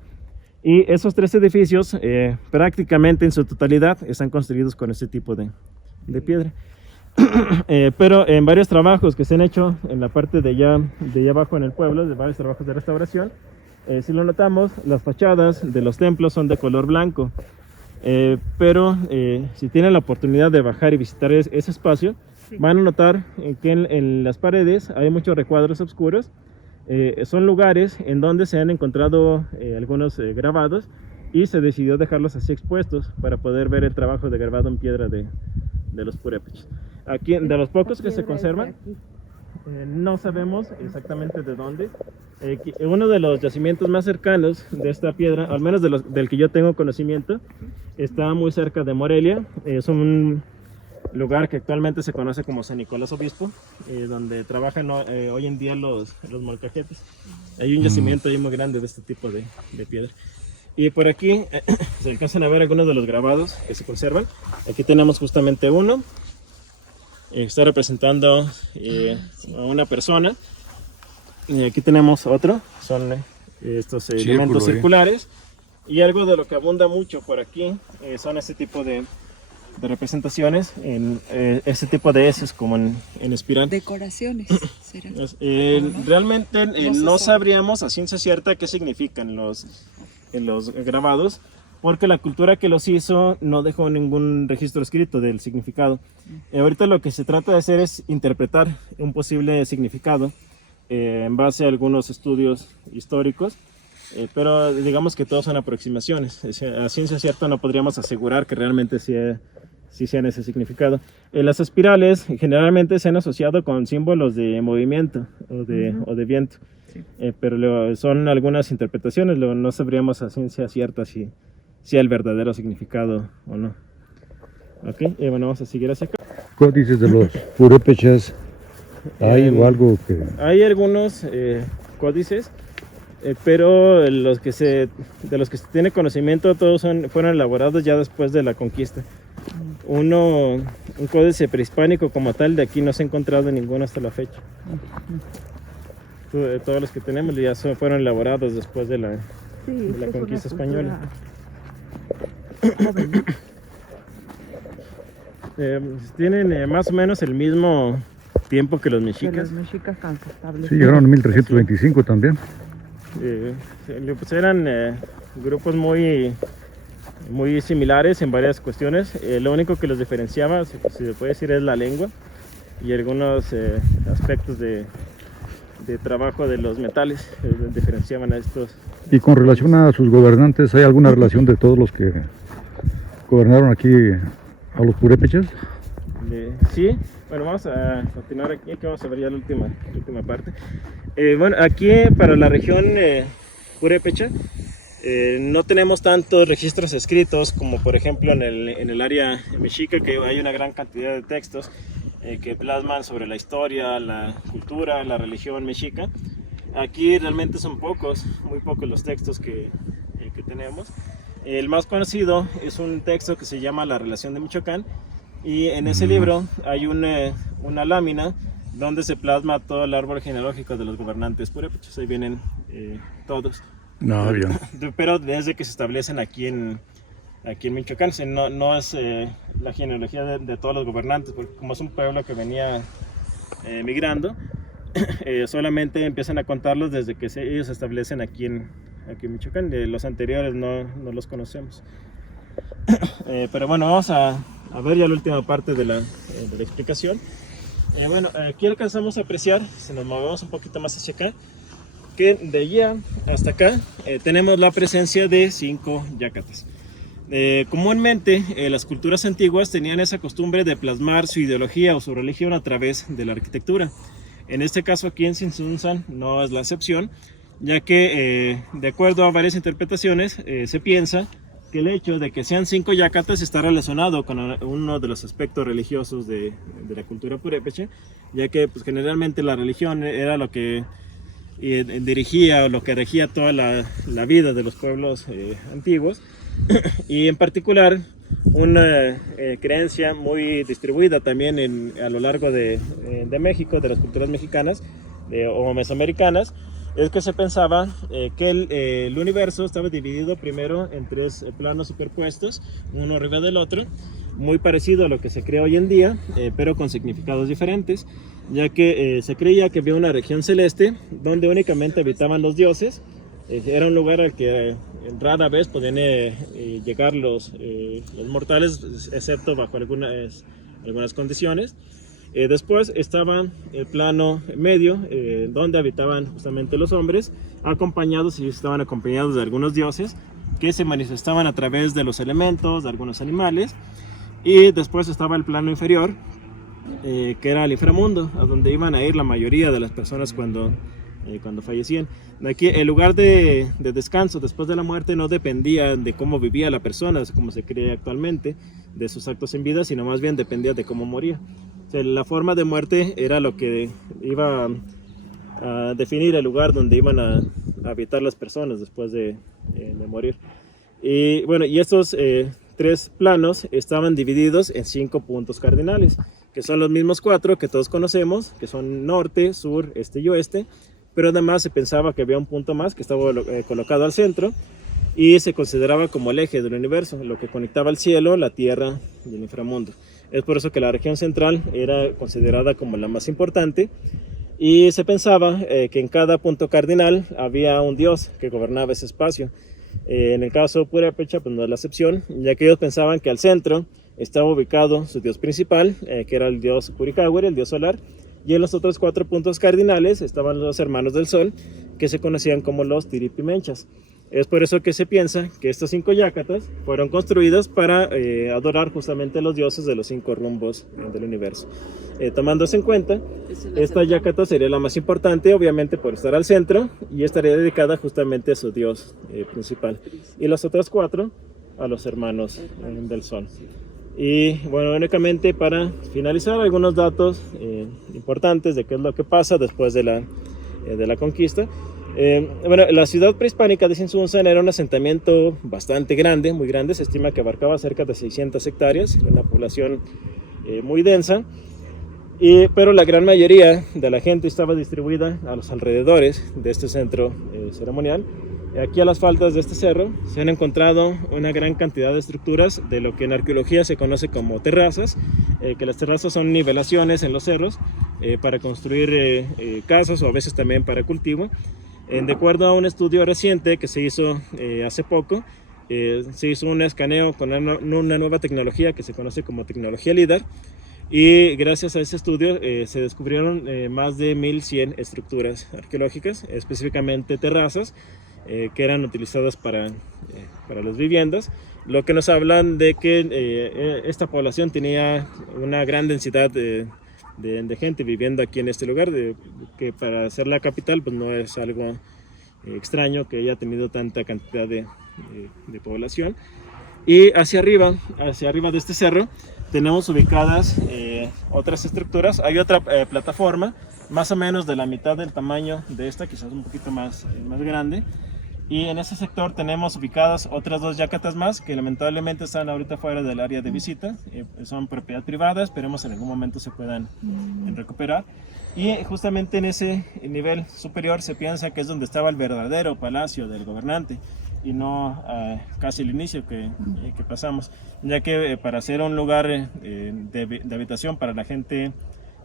Y esos 3 edificios prácticamente en su totalidad están construidos con este tipo de piedra. Pero en varios trabajos que se han hecho en la parte de allá abajo en el pueblo, de varios trabajos de restauración, si lo notamos, las fachadas de los templos son de color blanco. Pero si tienen la oportunidad de bajar y visitar ese espacio, van a notar que en las paredes hay muchos recuadros oscuros. Son lugares en donde se han encontrado algunos grabados y se decidió dejarlos así expuestos para poder ver el trabajo de grabado en piedra de los purépechas. Aquí, de los pocos que se conservan, no sabemos exactamente de dónde. Uno de los yacimientos más cercanos de esta piedra, al menos del que yo tengo conocimiento, está muy cerca de Morelia. Es un lugar que actualmente se conoce como San Nicolás Obispo, donde trabajan hoy en día los molcajetes. Hay un yacimiento ahí muy grande de este tipo de piedra. Y por aquí se alcanzan a ver algunos de los grabados que se conservan. Aquí tenemos justamente uno. Está representando a una persona. Y aquí tenemos otro. Son estos elementos circulares. Y algo de lo que abunda mucho por aquí son este tipo de representaciones, en este tipo de eses como en espiral. Decoraciones, ¿será? Realmente no sabríamos a ciencia cierta qué significan los grabados, porque la cultura que los hizo no dejó ningún registro escrito del significado. Ahorita lo que se trata de hacer es interpretar un posible significado en base a algunos estudios históricos, pero digamos que todos son aproximaciones. A ciencia cierta no podríamos asegurar que realmente sí sean ese significado. Las espirales generalmente se han asociado con símbolos de movimiento o de viento. Sí. Pero son algunas interpretaciones, no sabríamos a ciencia cierta si el verdadero significado o no. Ok, bueno, vamos a seguir hacia acá. ¿Qué dices de los purépechas? ¿Hay o algo que...? Hay algunos códices, pero de los que se tiene conocimiento todos fueron elaborados ya después de la conquista. Un códice prehispánico como tal de aquí no se ha encontrado ninguno hasta la fecha. Todos los que tenemos ya fueron elaborados después de la conquista española. Tienen más o menos el mismo tiempo que los mexicas. Los mexicas tan estables. Sí, llegaron en 1325 también. Pues eran grupos muy similares en varias cuestiones. Lo único que los diferenciaba, si se puede decir, es la lengua y algunos aspectos de trabajo de los metales diferenciaban a estos. Y con relación a sus gobernantes, ¿hay alguna relación de todos los que gobernaron aquí a los purépechas? Sí, bueno, vamos a continuar aquí, que vamos a ver ya la última parte. Bueno, aquí para la región purépecha no tenemos tantos registros escritos como por ejemplo en el área mexica, que hay una gran cantidad de textos que plasman sobre la historia, la cultura, la religión mexica. Aquí realmente son muy pocos los textos que tenemos. El más conocido es un texto que se llama La Relación de Michoacán, y en ese libro hay una lámina donde se plasma todo el árbol genealógico de los gobernantes purépechas. Ahí vienen todos. No, bien. Pero desde que se establecen aquí en Michoacán, no es la genealogía de todos los gobernantes, porque como es un pueblo que venía migrando, solamente empiezan a contarlos desde que ellos se establecen aquí en Michoacán. Los anteriores no los conocemos. Pero bueno, vamos a ver ya la última parte de la explicación. Bueno, aquí alcanzamos a apreciar, si nos movemos un poquito más hacia acá, que de allá hasta acá tenemos la presencia de 5 yacatas. Comúnmente las culturas antiguas tenían esa costumbre de plasmar su ideología o su religión a través de la arquitectura. En este caso aquí en Tzintzuntzan no es la excepción, ya que de acuerdo a varias interpretaciones se piensa que el hecho de que sean 5 yacatas está relacionado con uno de los aspectos religiosos de la cultura purépecha, ya que pues, generalmente la religión era lo que dirigía o lo que regía toda la vida de los pueblos antiguos, y en particular una creencia muy distribuida también a lo largo de México, de las culturas mexicanas, o mesoamericanas, es que se pensaba que el universo estaba dividido primero en tres planos superpuestos, uno arriba del otro, muy parecido a lo que se cree hoy en día, pero con significados diferentes, ya que se creía que había una región celeste donde únicamente habitaban los dioses. Era un lugar al que rara vez podían llegar los mortales, excepto bajo algunas condiciones. Después estaba el plano medio, donde habitaban justamente los hombres, estaban acompañados de algunos dioses que se manifestaban a través de los elementos, de algunos animales. Y después estaba el plano inferior, que era el inframundo, a donde iban a ir la mayoría de las personas cuando fallecían. Aquí el lugar de descanso después de la muerte no dependía de cómo vivía la persona, como se cree actualmente, de sus actos en vida, sino más bien dependía de cómo moría. O sea, la forma de muerte era lo que iba a definir el lugar donde iban a habitar las personas después de morir. Y bueno, y estos tres planos estaban divididos en 5 puntos cardinales, que son los mismos 4 que todos conocemos, que son norte, sur, este y oeste, pero además se pensaba que había un punto más que estaba colocado al centro y se consideraba como el eje del universo, lo que conectaba el cielo, la tierra y el inframundo. Es por eso que la región central era considerada como la más importante, y se pensaba que en cada punto cardinal había un dios que gobernaba ese espacio. En el caso de Purépecha, pues no es la excepción, ya que ellos pensaban que al centro estaba ubicado su dios principal, que era el dios Curicahuiri, el dios solar, y en los otros 4 puntos cardinales estaban los hermanos del sol, que se conocían como los Tiripimenchas. Es por eso que se piensa que estas 5 yacatas fueron construidas para adorar justamente a los dioses de los 5 rumbos del universo. Tomándose en cuenta, esta yacata sería la más importante, obviamente por estar al centro, y estaría dedicada justamente a su dios principal. Y las otras 4 a los hermanos del sol. Y bueno, únicamente para finalizar, algunos datos importantes de qué es lo que pasa después de la conquista. Bueno, la ciudad prehispánica de Zinzunzan era un asentamiento bastante grande, muy grande. Se estima que abarcaba cerca de 600 hectáreas, una población muy densa, pero la gran mayoría de la gente estaba distribuida a los alrededores de este centro ceremonial. Aquí a las faldas de este cerro se han encontrado una gran cantidad de estructuras de lo que en arqueología se conoce como terrazas, que las terrazas son nivelaciones en los cerros para construir casas o a veces también para cultivo. De acuerdo a un estudio reciente que se hizo hace poco, se hizo un escaneo con una nueva tecnología que se conoce como tecnología LIDAR, y gracias a ese estudio se descubrieron más de 1100 estructuras arqueológicas, específicamente terrazas, que eran utilizadas para las viviendas, lo que nos hablan de que esta población tenía una gran densidad de gente viviendo aquí en este lugar, que para ser la capital pues no es algo extraño que haya tenido tanta cantidad de población. Y hacia arriba de este cerro tenemos ubicadas otras estructuras. Hay otra plataforma más o menos de la mitad del tamaño de esta, quizás un poquito más grande, y en ese sector tenemos ubicadas otras 2 yacatas más que lamentablemente están ahorita fuera del área de visita. Son propiedad privada, esperemos en algún momento se puedan recuperar. Y justamente en ese nivel superior se piensa que es donde estaba el verdadero palacio del gobernante, y no casi el inicio que pasamos, ya que para ser un lugar de habitación para la gente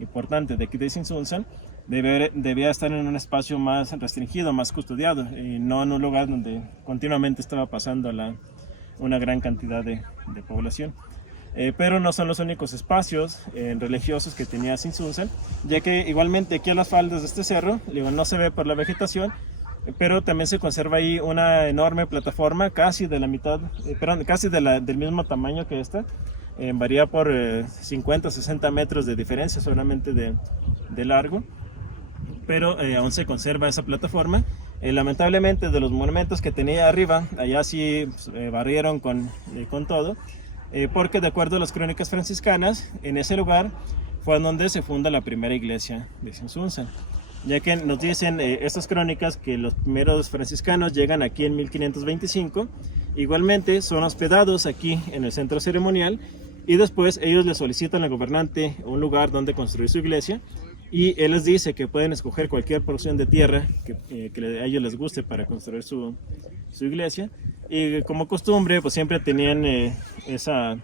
importante de aquí de Zinzunzan, debía estar en un espacio más restringido, más custodiado, y no en un lugar donde continuamente estaba pasando una gran cantidad de población. Pero no son los únicos espacios religiosos que tenía Zinzunzan, ya que igualmente aquí a las faldas de este cerro, no se ve por la vegetación, pero también se conserva ahí una enorme plataforma, casi de la mitad, casi del mismo tamaño que esta, varía por 50 o 60 metros de diferencia solamente de largo, pero aún se conserva esa plataforma. Lamentablemente de los monumentos que tenía arriba, allá sí barrieron con todo, porque de acuerdo a las crónicas franciscanas, en ese lugar fue donde se funda la primera iglesia de Zinzunzan, ya que nos dicen estas crónicas que los primeros franciscanos llegan aquí en 1525, igualmente son hospedados aquí en el centro ceremonial, y después ellos le solicitan al gobernante un lugar donde construir su iglesia, y él les dice que pueden escoger cualquier porción de tierra que a ellos les guste para construir su iglesia, y como costumbre pues siempre tenían esa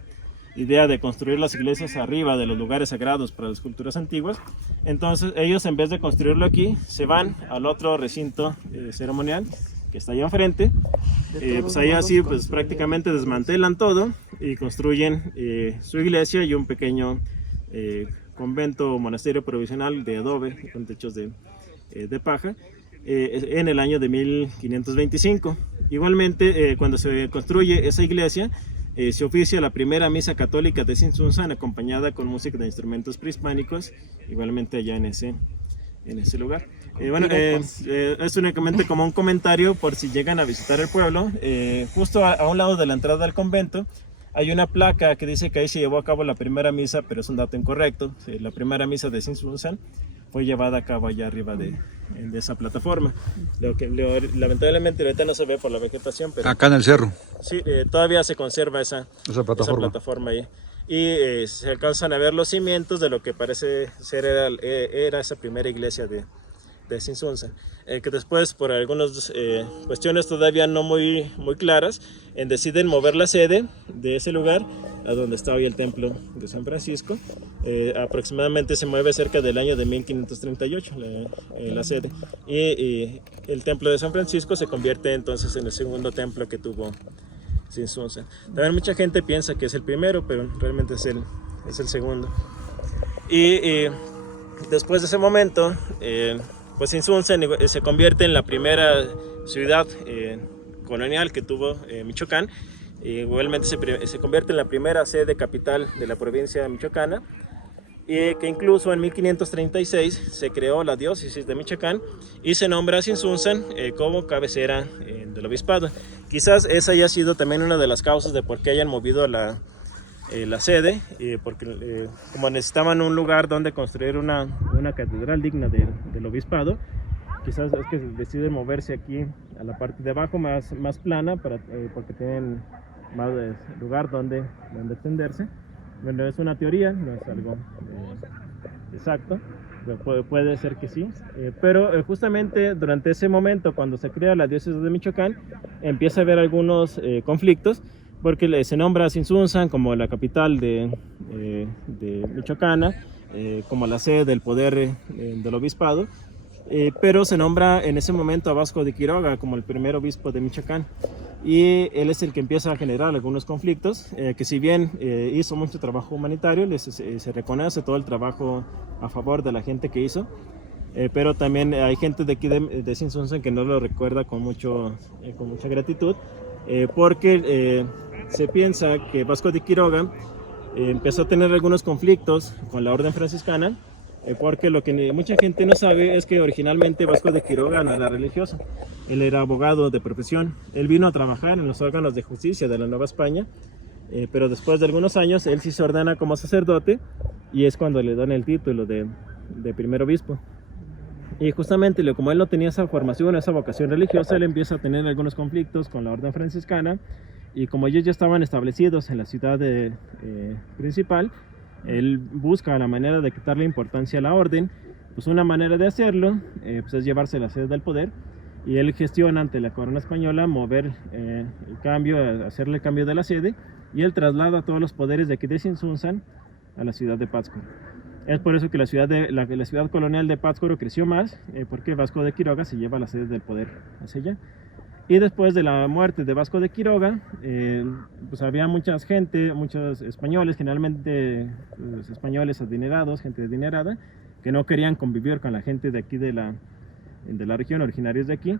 idea de construir las iglesias arriba de los lugares sagrados para las culturas antiguas. Entonces ellos, en vez de construirlo aquí, se van al otro recinto ceremonial que está allá enfrente. Pues ahí así pues prácticamente desmantelan todo y construyen su iglesia y un pequeño convento o monasterio provisional de adobe con techos de paja en el año de 1525. Igualmente, cuando se construye esa iglesia, se oficia la primera misa católica de Tzintzuntzan, acompañada con música de instrumentos prehispánicos, igualmente allá en ese lugar. Bueno, es únicamente como un comentario por si llegan a visitar el pueblo. Justo a un lado de la entrada al convento hay una placa que dice que ahí se llevó a cabo la primera misa, pero es un dato incorrecto. La primera misa de Tzintzuntzan fue llevada a cabo allá arriba de esa plataforma. Lamentablemente ahorita no se ve por la vegetación, pero acá en el cerro. Sí, todavía se conserva esa plataforma ahí. Y se alcanzan a ver los cimientos de lo que parece ser era esa primera iglesia de Tzintzuntzan, que después, por algunas cuestiones todavía no muy claras, deciden mover la sede de ese lugar a donde está hoy el templo de San Francisco. Aproximadamente se mueve cerca del año de 1538 la sede, y el templo de San Francisco se convierte entonces en el segundo templo que tuvo Tzintzuntzan. También mucha gente piensa que es el primero, pero realmente es el segundo. Y después de ese momento, pues Tzintzuntzan se convierte en la primera ciudad colonial que tuvo Michoacán. Igualmente se convierte en la primera sede capital de la provincia michoacana, y que incluso en 1536 se creó la diócesis de Michoacán y se nombra a Tzintzuntzan como cabecera del obispado. Quizás esa haya sido también una de las causas de por qué hayan movido la sede, porque como necesitaban un lugar donde construir una catedral digna del obispado, quizás es que deciden moverse aquí a la parte de abajo más plana, porque tienen más lugar donde extenderse. Bueno, es una teoría, no es algo exacto, puede ser que sí, pero justamente durante ese momento, cuando se crea la diócesis de Michoacán, empieza a haber algunos conflictos, porque se nombra a Tzintzuntzan como la capital de Michoacana, como la sede del poder del obispado, pero se nombra en ese momento a Vasco de Quiroga como el primer obispo de Michoacán, y él es el que empieza a generar algunos conflictos, que si bien hizo mucho trabajo humanitario, se reconoce todo el trabajo a favor de la gente que hizo, pero también hay gente de aquí de Tzintzuntzan que no lo recuerda con mucha gratitud, porque se piensa que Vasco de Quiroga empezó a tener algunos conflictos con la orden franciscana, porque lo que mucha gente no sabe es que originalmente Vasco de Quiroga no era religioso. Él era abogado de profesión. Él vino a trabajar en los órganos de justicia de la Nueva España, pero después de algunos años él sí se ordena como sacerdote, y es cuando le dan el título de primer obispo. Y justamente como él no tenía esa formación, esa vocación religiosa, él empieza a tener algunos conflictos con la orden franciscana, y como ellos ya estaban establecidos en la ciudad principal, él busca la manera de quitarle importancia a la orden. Pues una manera de hacerlo pues es llevarse la sede del poder, y él gestiona ante la corona española mover el cambio, hacerle el cambio de la sede, y él traslada todos los poderes de aquí de Tzintzuntzan a la ciudad de Pátzcuaro. Es por eso que la ciudad colonial de Pátzcuaro creció más, porque Vasco de Quiroga se lleva la sede del poder hacia allá. Y después de la muerte de Vasco de Quiroga, pues había muchos españoles, generalmente pues, españoles adinerados, gente adinerada, que no querían convivir con la gente de aquí de la región, originarios de aquí.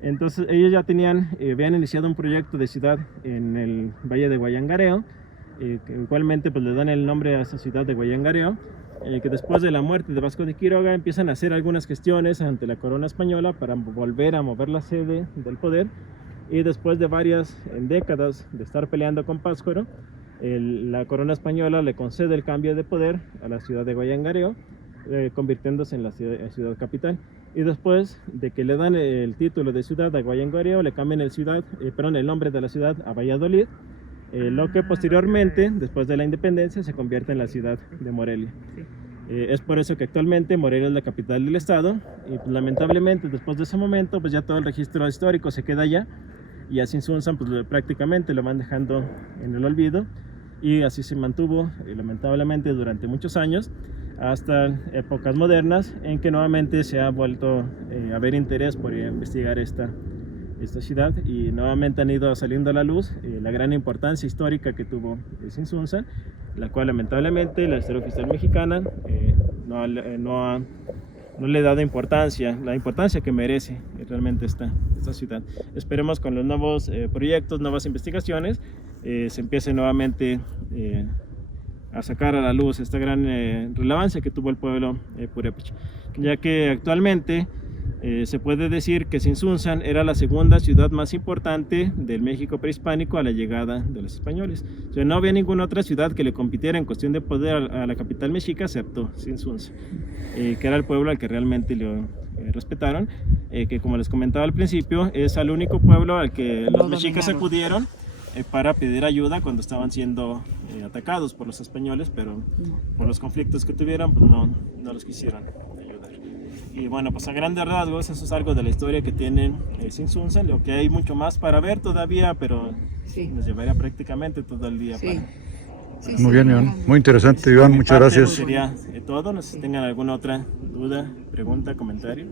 Entonces ellos ya habían iniciado un proyecto de ciudad en el Valle de Guayangareo, que igualmente pues le dan el nombre a esa ciudad de Guayangareo, que después de la muerte de Vasco de Quiroga empiezan a hacer algunas gestiones ante la corona española para volver a mover la sede del poder, y después de varias décadas de estar peleando con Pátzcuaro, la corona española le concede el cambio de poder a la ciudad de Guayangareo, convirtiéndose en la ciudad capital. Y después de que le dan el título de ciudad a Guayangareo, le cambian el nombre de la ciudad a Valladolid, lo que posteriormente, después de la independencia, se convierte en la ciudad de Morelia. Es por eso que actualmente Morelia es la capital del estado y pues, lamentablemente después de ese momento pues ya todo el registro histórico se queda allá y a Sinsunzan pues prácticamente lo van dejando en el olvido y así se mantuvo lamentablemente durante muchos años hasta épocas modernas en que nuevamente se ha vuelto a haber interés por investigar esta ciudad y nuevamente han ido saliendo a la luz la gran importancia histórica que tuvo Sinsunzan, la cual lamentablemente la historia oficial mexicana no le ha dado la importancia que merece realmente esta ciudad. Esperemos con los nuevos proyectos, nuevas investigaciones, se empiece nuevamente a sacar a la luz esta gran relevancia que tuvo el pueblo purépecha, ya que actualmente se puede decir que Sinsunzan era la segunda ciudad más importante del México prehispánico a la llegada de los españoles. O sea, no había ninguna otra ciudad que le compitiera en cuestión de poder a la capital mexica excepto Sinsunzan, que era el pueblo al que realmente lo respetaron, que como les comentaba al principio es el único pueblo al que los mexicas acudieron para pedir ayuda cuando estaban siendo atacados por los españoles, pero por los conflictos que tuvieron pues no los quisieron ayudar. Y bueno, pues a grandes rasgos eso es algo de la historia que tienen Sinsunzan, lo que hay mucho más para ver todavía, pero nos llevaría prácticamente todo el día para... Muy bien, Iván. Muy interesante, Iván. Muchas gracias. Sería todo. No sé si tengan alguna otra duda, pregunta, comentario.